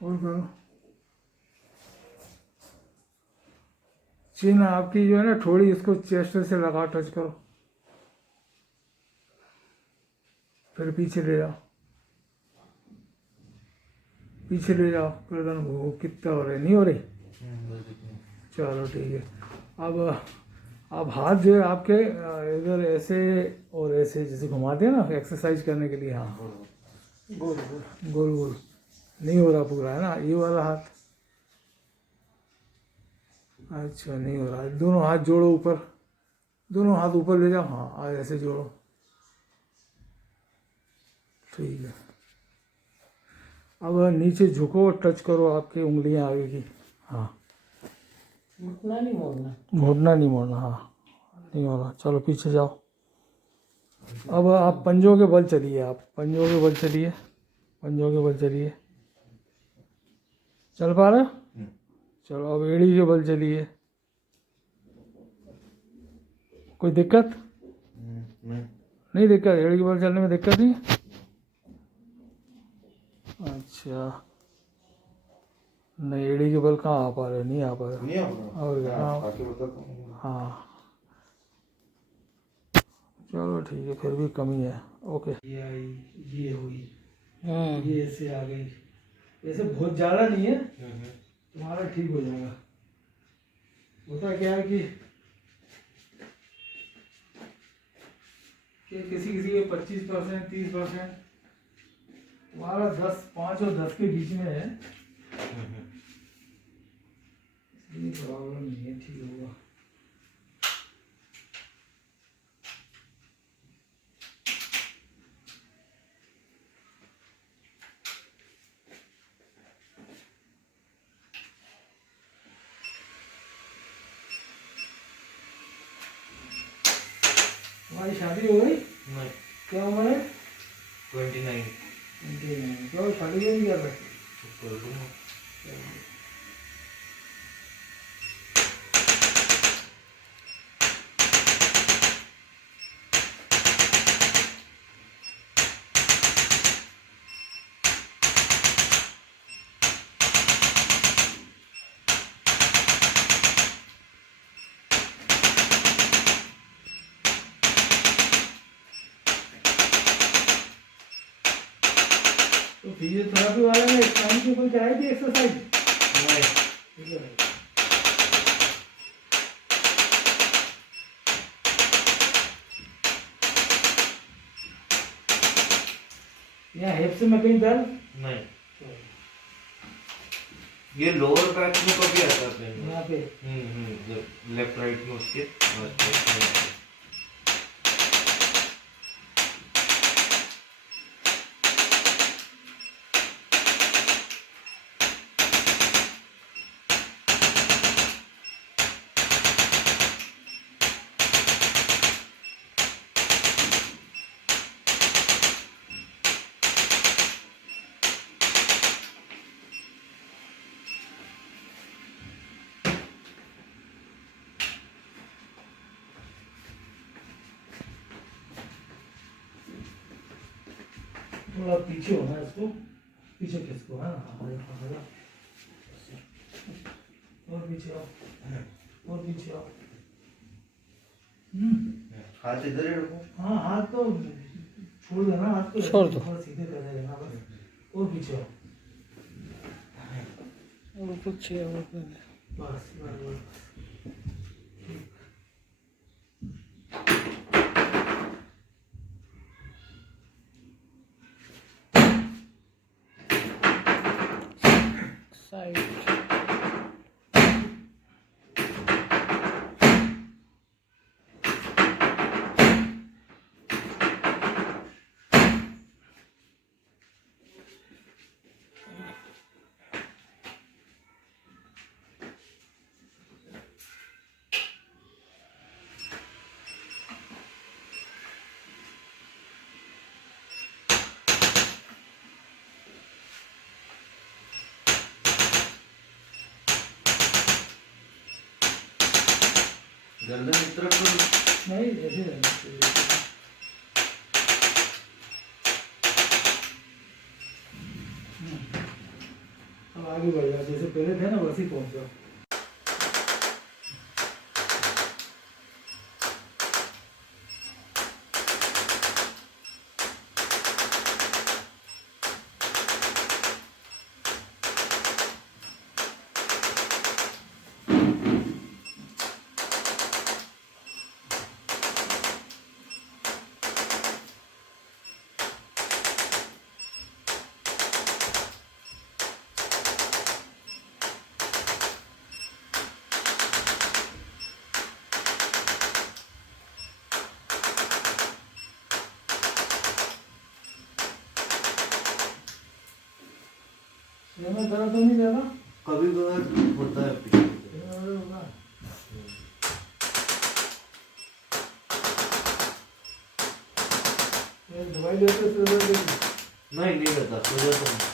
और करो। चिन आपकी जो है ना थोड़ी, इसको चेस्ट से लगा, टच करो, फिर पीछे ले जाओ, पीछे ले जाओ गर्दन। वो कितना हो रही, नहीं हो रही? चलो ठीक है। अब हाथ जो है आपके इधर ऐसे और ऐसे जैसे घुमाते हैं ना एक्सरसाइज करने के लिए। हाँ, गोल गोल गोल गोल। नहीं हो रहा पूरा, है ना ये वाला हाथ? अच्छा नहीं हो रहा है। दोनों हाथ जोड़ो ऊपर, दोनों हाथ ऊपर ले जाओ। हाँ, आज ऐसे जोड़ो, ठीक है। अब नीचे झुको, टच करो आपकी उंगलियां आगे की। हाँ, घुटना नहीं मोड़ना, घुटना नहीं मोड़ना। हाँ, नहीं हो रहा। चलो पीछे जाओ। अब आप पंजों के बल चलिए, आप पंजों के बल चलिए, पंजों के बल चलिए। चल पा रहे? चलो अब एड़ी के बल चलिए। कोई दिक्कत? नहीं दिक्कत, एड़ी के बल चलने में दिक्कत नहीं? अच्छा, नहीं एड़ी के बल कहाँ आ पा रहे? नहीं आ पा रहे। और क्या? हाँ, चलो ठीक है, फिर भी कमी है। ओके, ये आई, ये हुई, ये ऐसे आ गई। ऐसे बहुत ज़्यादा नहीं है, तुम्हारा ठीक हो जाएगा। होता क्या है कि किसी किसी के 25%, 30%, तुम्हारा 5 और 10 के बीच में है, इसलिए प्रॉब्लम नहीं है, ठीक होगा। तुम्हारी शादी हो गई? नहीं। क्या उम्र है? 29। तो शादी क्यों नहीं कर रहे? कर दूंगा। तो फिजियोथेरेपी वाले ने स्पाइन के ऊपर कराई थी एक्सरसाइज? नहीं। ठीक है भाई। यहाँ हिप्स में कहीं दर्द? नहीं। ये लोअर बैक में कभी आता है यहाँ पे? लेफ्ट राइट में उसके थोड़ा पीछे होना है इसको, पीछे खिसको, है ना? और पीछे आओ, और पीछे आओ। हाथ इधर ही रखो। हाँ, हाथ तो छोड़ देना, हाथ को छोड़ दो, सीधे कर देना बस। और पीछे आओ, और पीछे आओ, बस बस। साइड गर्दन इस तरफ तो नहीं, ऐसे रहना चाहिए। अब आगे बढ़ जाओ, जैसे पहले थे ना वैसे ही पहुँच जाओ। इसमें दर्द तो नहीं ज़्यादा? कभी कभार होता है पीछे की तरफ। इसमें दर्द होगा? ये दवाई लेते हो तो दर्द होगी? नहीं नहीं रहता, सो जाता हूँ।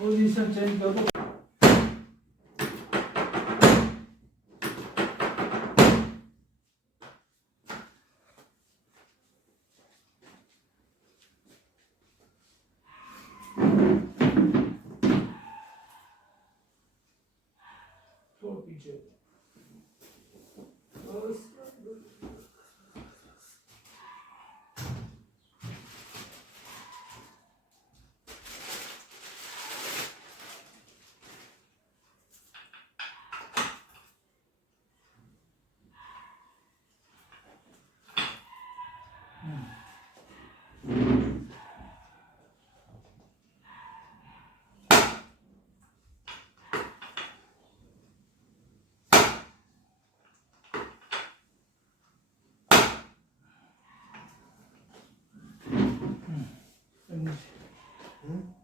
पोजीशन चेंज कर दो। थोड़ा पीछे बस।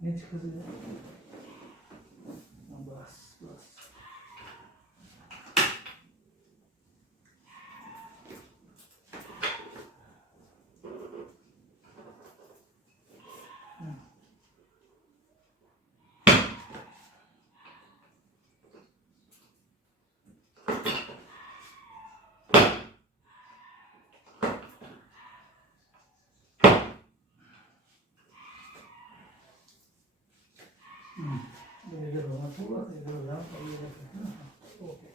नीचे खसो जाओ। बस बस। इधर होगा, थोड़ा सा इधर हो जाओ, और ये रख लेते हैं ना। हाँ, ओके।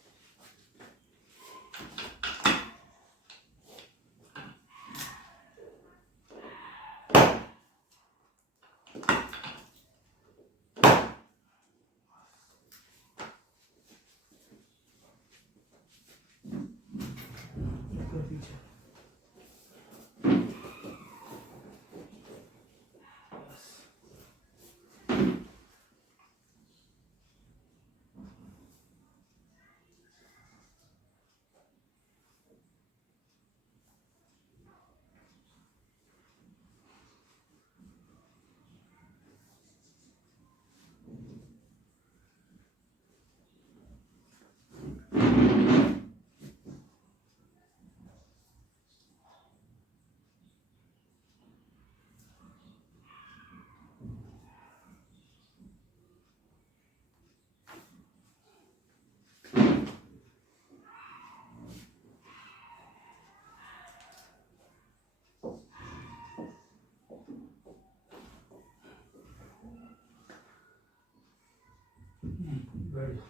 इसको पीछे बस। बैठ जाओ।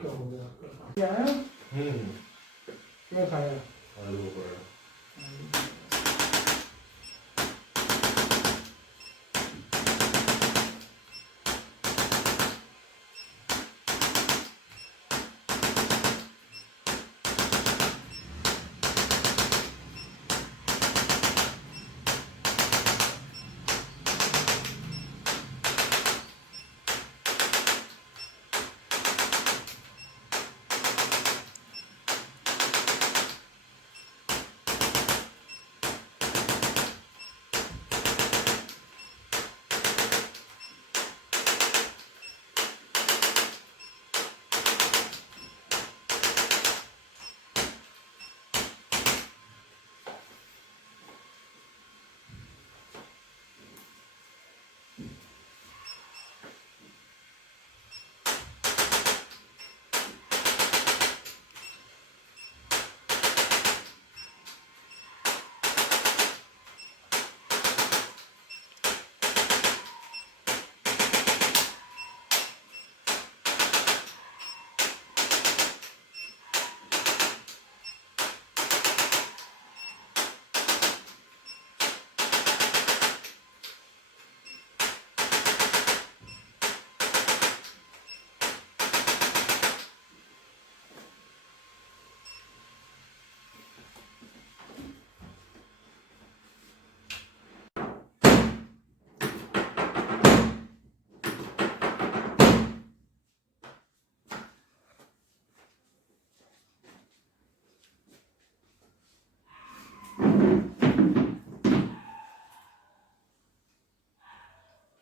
क्या हो गया आपका? क्या आया? क्या खाया? आलू पराठा।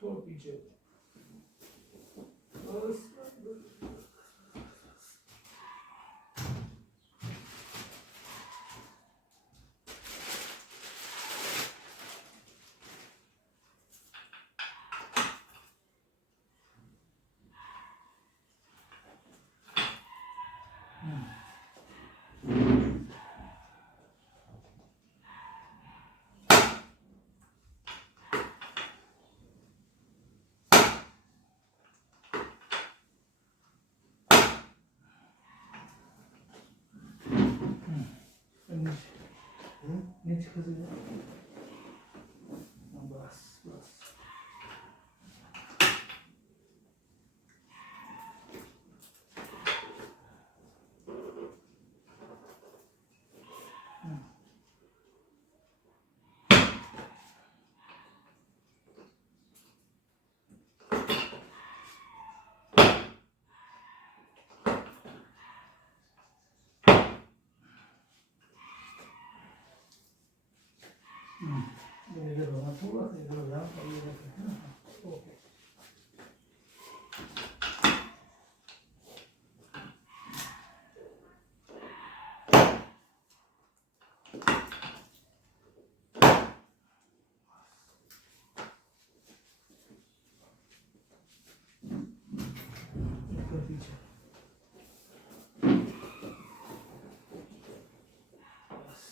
थोड़ा पीछे बस। नीचे खसे बस बस। इधर होना थोड़ा सा इधर हो जाओ और ये रखते हैं ना। ओके। ऊपर पीछे बस।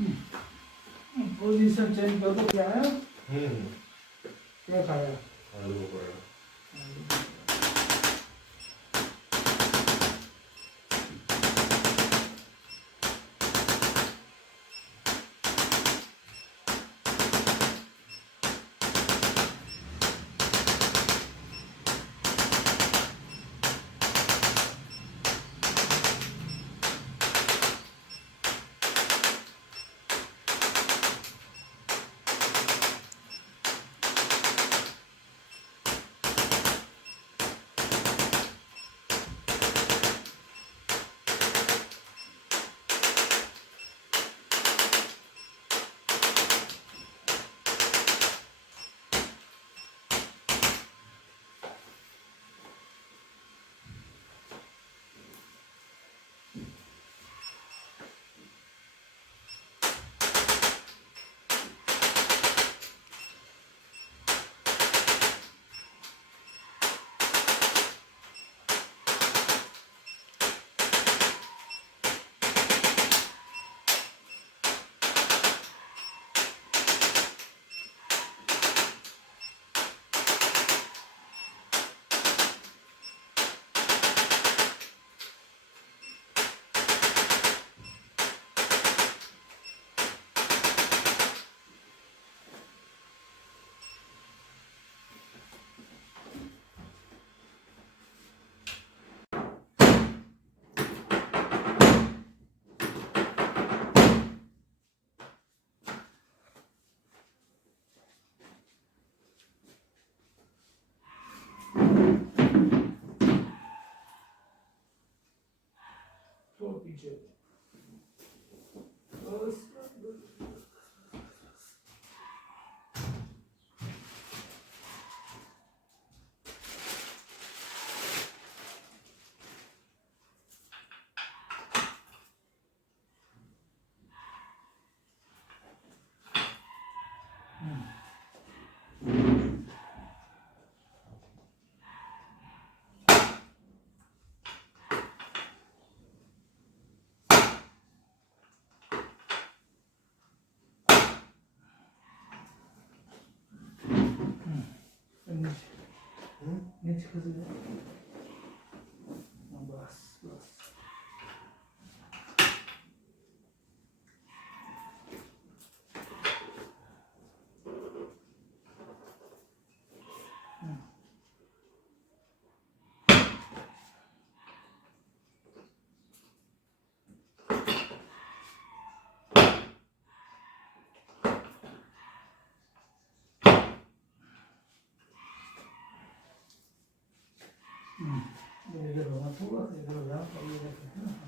पोजीशन चेंज कर दो। क्या है, हम्म क्या खाया? आलू का पराठा। तो पीछे बस। नीचे खसो जाओ। बस बस। इधर होना थोड़ा सा, इधर हो जाओ, और ये देखो, है ना।